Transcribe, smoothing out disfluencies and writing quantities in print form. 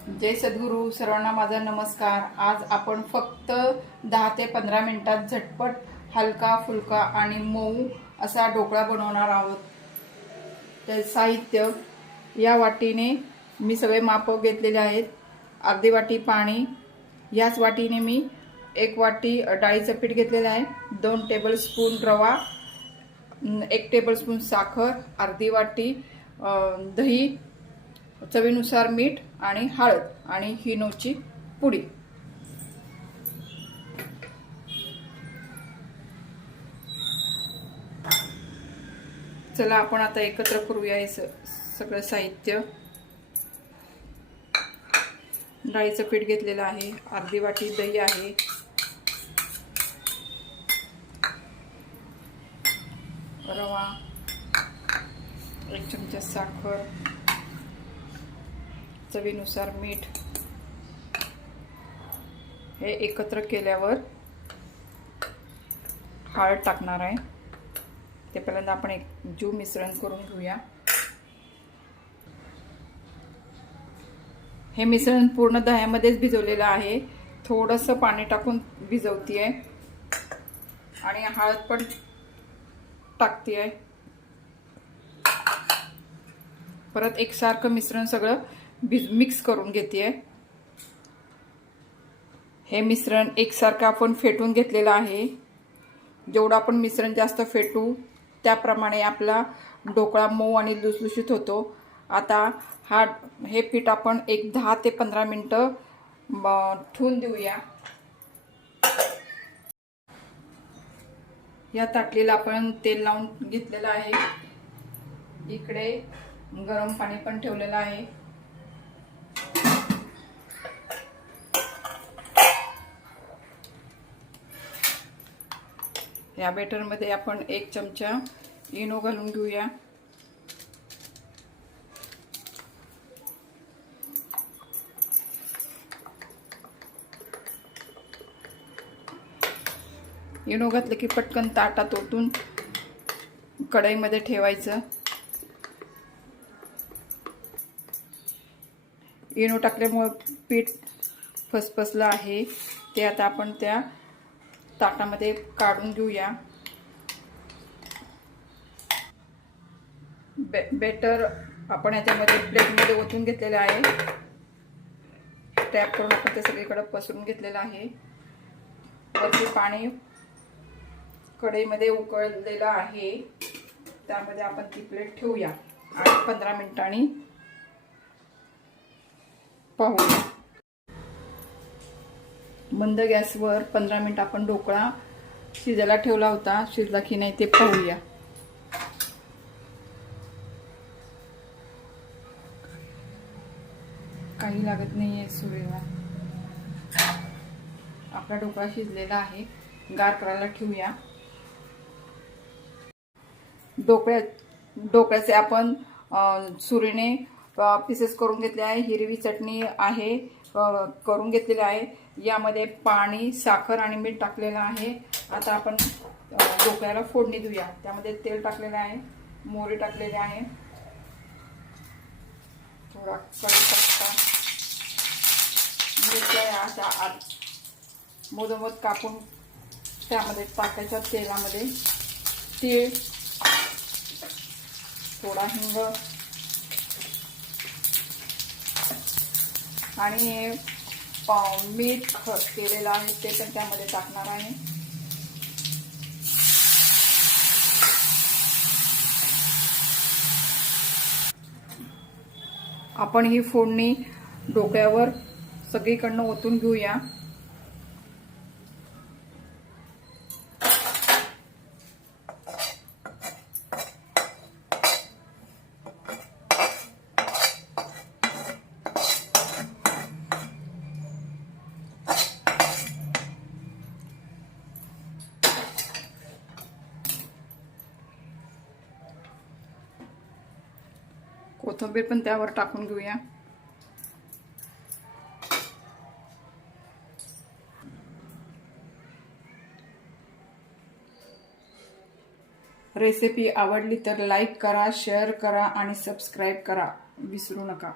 जय सद्गुरू. सर्वांना माझा नमस्कार. आज आपण फक्त 10 ते 15 मिनिटात झटपट हलका फुलका आणि मऊ असा ढोकळा बनवणार आहोत. ते साहित्य या वाटीने मी सगळे माप घेतलेले आहेत. अर्धी वाटी पाणी, याच वाटीने मी 1 वाटी डाळीचं पीठ घेतलेलं आहे. 2 टेबलस्पून रवा, 1 टेबलस्पून साखर, अर्धी वाटी दही, चवीनुसार मीठ आणि हळद आणि हिनोची पुडी. चला आपण आता एकत्र करूया हे सगळं साहित्य. डाळीचं पीठ घेतलेलं आहे, अर्धी वाटी दही आहे, रवा, 1 चमचा साखर, चवीनुसार मीठ. हे एकत्र केल्यावर हळद टाकणार आहे. ते पहिल्यांदा आपण एक जीव मिश्रण करून घेऊया. हे मिश्रण पूर्ण दह्यामध्येच भिजवलेलं आहे. थोडंसं पाणी टाकून भिजवते आहे आणि हळद पण टाकते आहे. परत एकसारखं मिश्रण सगळं मिक्स करून घेते. हे मिश्रण एकसारखं आपण फेटून घेतलेलं आहे. जेवढं आपण मिश्रण जास्त फेटू त्याप्रमाणे आपला ढोकळा मऊ आणि लुसलुशीत होतो. आता हे पीठ आपण एक 10 ते 15 मिनिटं ठेवून देऊया. या ताटलीला आपण तेल लावून घेतलेलं आहे. इकडे गरम पाणी पण ठेवलेलं आहे. या बॅटरमध्ये आपण 1 चमचा इनो घालून घेऊया. इनो घातलं की पटकन ताटात ओतून कढईमध्ये ठेवायचं. इनो टाकल्यामुळे पीठ फसफसलं आहे. ते आता आपण त्या ताटामध्ये काढून घेऊया. बेटर आपण याच्यामध्ये प्लेटमध्ये ओतून घेतलेलं आहे. टॅप करून आपण ते सगळीकडे पसरून घेतलेलं आहे. वरती पाणी कढईमध्ये उकळलेलं आहे. त्यामध्ये आपण ती प्लेट ठेवूया आणि 15 मिनिटांनी पाहूया. मंद गॅसवर 15 मिनिट आपण ढोकळा शिजायला ठेवला होता. शिजला की नाही ते पाहूया. काही लागत नाहीये सुरीला. आपला ढोकळा शिजलेला आहे. गार करायला ठेवूया. ढोकळ्याचे आपण सुरीने पीसेस करून घेतले आहे. हिरवी चटणी आहे करून घेतलेली आहे. यामध्ये पाणी, साखर आणि मीठ टाकलेलं आहे. आता आपण ढोकळ्याला फोडणी देऊया. त्यामध्ये तेल टाकलेलं आहे, मोहरी टाकलेली आहे, थोडा कढीपत्ता मिरच्या अशा मोदमोद कापून त्यामध्ये टाकायच्या. तेलामध्ये तीळ, थोडा हिंग आणि मीठ केलेलं आहे ते पण त्यामध्ये टाकणार आहे. आपण ही फोडणी ढोकळ्यावर सगळीकडनं ओतून घेऊया. कोथिंबीर पण त्यावर टाकून घेऊया. रेसिपी आवडली तर लाईक करा, शेअर करा आणि सबस्क्राईब करा विसरू नका.